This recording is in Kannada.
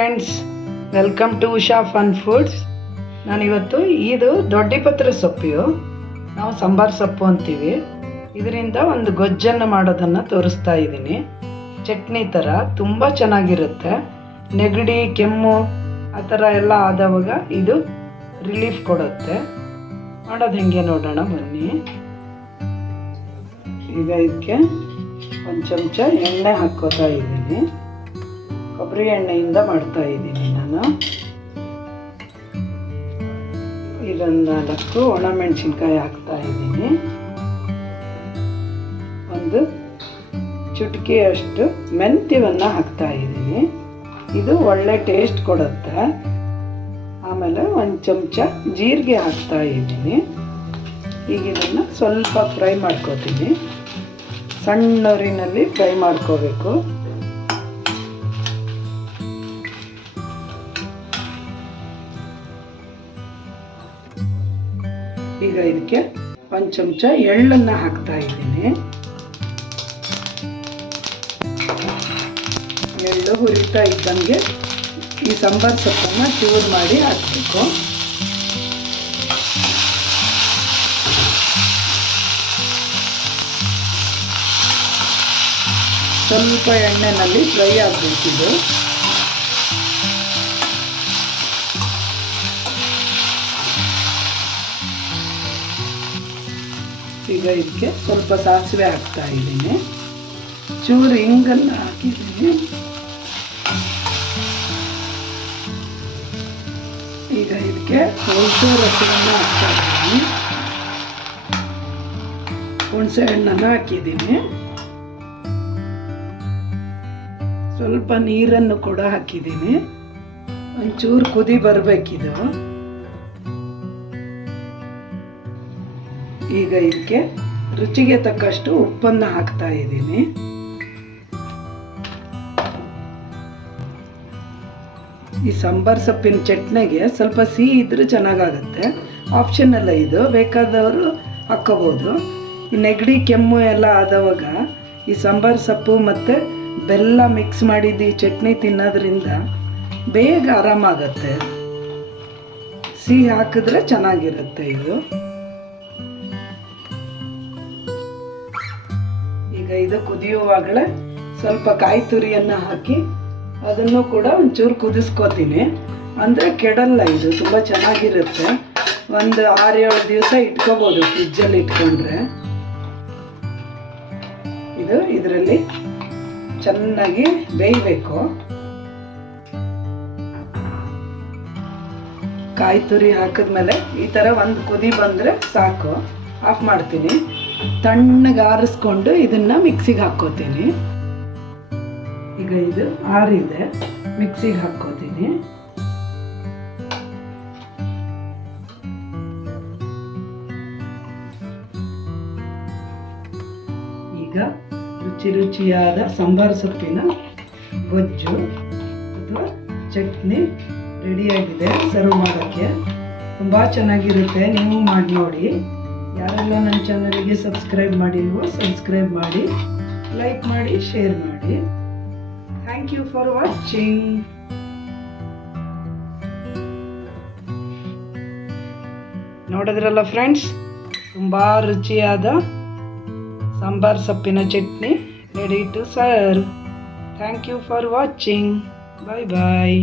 Friends welcome to Usha fun foods ನಾನಿವತ್ತು ಇದು ದೊಡ್ಡಿಪತ್ರ ಸೊಪ್ಪು ನಾವು ಸಾಂಬಾರ್ ಸೊಪ್ಪು ಅಂತೀವಿ. ಇದರಿಂದ ಒಂದು ಗೊಜ್ಜನ್ನು ಮಾಡೋದನ್ನು ತೋರಿಸ್ತಾ ಇದ್ದೀನಿ. ಚಟ್ನಿ ಥರ ತುಂಬ ಚೆನ್ನಾಗಿರುತ್ತೆ. ನೆಗಡಿ, ಕೆಮ್ಮು, ಆ ಥರ ಎಲ್ಲ ಆದವಾಗ ಇದು ರಿಲೀಫ್ ಕೊಡುತ್ತೆ. ಮಾಡೋದು ಹೆಂಗೆ ನೋಡೋಣ ಬನ್ನಿ. ಈಗ ಇದಕ್ಕೆ ಒಂದು ಚಮಚ ಎಣ್ಣೆ ಹಾಕ್ಕೋತಾ ಇದ್ದೀನಿ. ಕೊಬ್ಬರಿ ಎಣ್ಣೆಯಿಂದ ಮಾಡ್ತಾ ಇದ್ದೀನಿ ನಾನು. ಇದೊಂದು ನಾಲ್ಕು ಒಣಮೆಣಸಿನ್ಕಾಯಿ ಹಾಕ್ತಾ ಇದ್ದೀನಿ. ಒಂದು ಚುಟಕಿಯಷ್ಟು ಮೆಂತ್ಯವನ್ನು ಹಾಕ್ತಾ ಇದ್ದೀನಿ. ಇದು ಒಳ್ಳೆ ಟೇಸ್ಟ್ ಕೊಡುತ್ತೆ. ಆಮೇಲೆ ಒಂದು ಚಮಚ ಜೀರಿಗೆ ಹಾಕ್ತಾ ಇದ್ದೀನಿ. ಈಗ ಇದನ್ನು ಸ್ವಲ್ಪ ಫ್ರೈ ಮಾಡ್ಕೋತೀನಿ. ಸಣ್ಣರಿನಲ್ಲಿ ಫ್ರೈ ಮಾಡ್ಕೋಬೇಕು. ಈಗ ಇದಕ್ಕೆ ಒಂದು ಚಮಚ ಎಳ್ಳನ್ನು ಹಾಕ್ತಾ ಇದ್ದೀನಿ. ಎಳ್ಳು ಹುರಿತಾ ಇದ್ದಂಗೆ ಈ ಸಾಂಬಾರ್ ಸೊಪ್ಪನ್ನು ಚೂರು ಮಾಡಿ ಹಾಕಬೇಕು. ಸ್ವಲ್ಪ ಎಣ್ಣೆನಲ್ಲಿ ಫ್ರೈ ಆಗಬೇಕಿದು. ಈಗ ಇದಕ್ಕೆ ಸ್ವಲ್ಪ ಸಾಸಿವೆ ಹಾಕ್ತಾ ಇದ್ದೀನಿ. ಚೂರು ಹಿಂಗನ್ನು ಹಾಕಿದ್ದೀನಿ. ಈಗ ಇದಕ್ಕೆ ಹುಣಸೆ ರಸವನ್ನು ಹಾಕ್ತಾ ಇದ್ದೀನಿ. ಹುಣಸೆ ಹಣ್ಣನ್ನು ಹಾಕಿದ್ದೀನಿ. ಸ್ವಲ್ಪ ನೀರನ್ನು ಕೂಡ ಹಾಕಿದ್ದೀನಿ. ಒಂಚೂರು ಕುದಿ ಬರಬೇಕಿದು. ಈಗ ಇದಕ್ಕೆ ರುಚಿಗೆ ತಕ್ಕಷ್ಟು ಉಪ್ಪನ್ನು ಹಾಕ್ತಾ ಇದ್ದೀನಿ. ಈ ಸಾಂಬಾರ್ ಸೊಪ್ಪಿನ ಚಟ್ನಿಗೆ ಸ್ವಲ್ಪ ಸಿಹಿ ಇದ್ರೆ ಚೆನ್ನಾಗಾಗುತ್ತೆ. ಆಪ್ಷನ್ ಎಲ್ಲ ಇದು. ಬೇಕಾದವರು ಹಾಕ್ಕೋಬೋದು. ಈ ನೆಗಡಿ, ಕೆಮ್ಮು ಎಲ್ಲ ಆದವಾಗ ಈ ಸಾಂಬಾರ್ ಸೊಪ್ಪು ಮತ್ತು ಬೆಲ್ಲ ಮಿಕ್ಸ್ ಮಾಡಿದ್ದು ಈ ಚಟ್ನಿ ತಿನ್ನೋದ್ರಿಂದ ಬೇಗ ಆರಾಮಾಗತ್ತೆ. ಸಿಹಿ ಹಾಕಿದ್ರೆ ಚೆನ್ನಾಗಿರುತ್ತೆ ಇದು. ಇದು ಕುದಿಯುವಾಗಲೇ ಸ್ವಲ್ಪ ಕಾಯಿ ತುರಿಯನ್ನು ಹಾಕಿ ಅದನ್ನು ಕೂಡ ಒಂಚೂರು ಕುದಿಸ್ಕೋತೀನಿ. ಅಂದರೆ ಕೆಡಲ್ಲ ಇದು, ತುಂಬ ಚೆನ್ನಾಗಿರುತ್ತೆ. ಒಂದು ಆರೇಳು ದಿವಸ ಇಟ್ಕೋಬೋದು ಫ್ರಿಜ್ಜಲ್ಲಿ ಇಟ್ಕೊಂಡ್ರೆ. ಇದು ಇದರಲ್ಲಿ ಚೆನ್ನಾಗಿ ಬೇಯಬೇಕು. ಕಾಯಿ ತುರಿ ಹಾಕಿದ್ಮೇಲೆ ಈ ಥರ ಒಂದು ಕುದಿ ಬಂದರೆ ಸಾಕು. ಆಫ್ ಮಾಡ್ತೀನಿ. ತಣ್ಣಗೆ ಆರಿಸ್ಕೊಂಡು ಇದನ್ನ ಮಿಕ್ಸಿಗೆ ಹಾಕ್ಕೋತೀನಿ. ಈಗ ಇದು ಆರಿದೆ. ಮಿಕ್ಸಿಗೆ ಹಾಕ್ಕೋತೀನಿ. ಈಗ ರುಚಿ ರುಚಿಯಾದ ಸಾಂಬಾರ್ ಸೊಪ್ಪಿನ ಗೊಜ್ಜು ಅಥವಾ ಚಟ್ನಿ ರೆಡಿಯಾಗಿದೆ ಸರ್ವ್ ಮಾಡೋಕ್ಕೆ. ತುಂಬ ಚೆನ್ನಾಗಿರುತ್ತೆ. ನೀವು ಮಾಡಿ ನೋಡಿ. ಯಾರೆಲ್ಲ ನನ್ನ ಚಾನಲ್ಗೆ ಸಬ್ಸ್ಕ್ರೈಬ್ ಮಾಡಿಲ್ವೋ ಸಬ್ಸ್ಕ್ರೈಬ್ ಮಾಡಿ, ಲೈಕ್ ಮಾಡಿ, ಶೇರ್ ಮಾಡಿ. ಥ್ಯಾಂಕ್ ಯು ಫಾರ್ ವಾಚಿಂಗ್ ನೋಡಿದ್ರಲ್ಲ ಫ್ರೆಂಡ್ಸ್ ತುಂಬ ರುಚಿಯಾದ ಸಾಂಬಾರ್ ಸೊಪ್ಪಿನ chutney ready to serve thank you for watching bye bye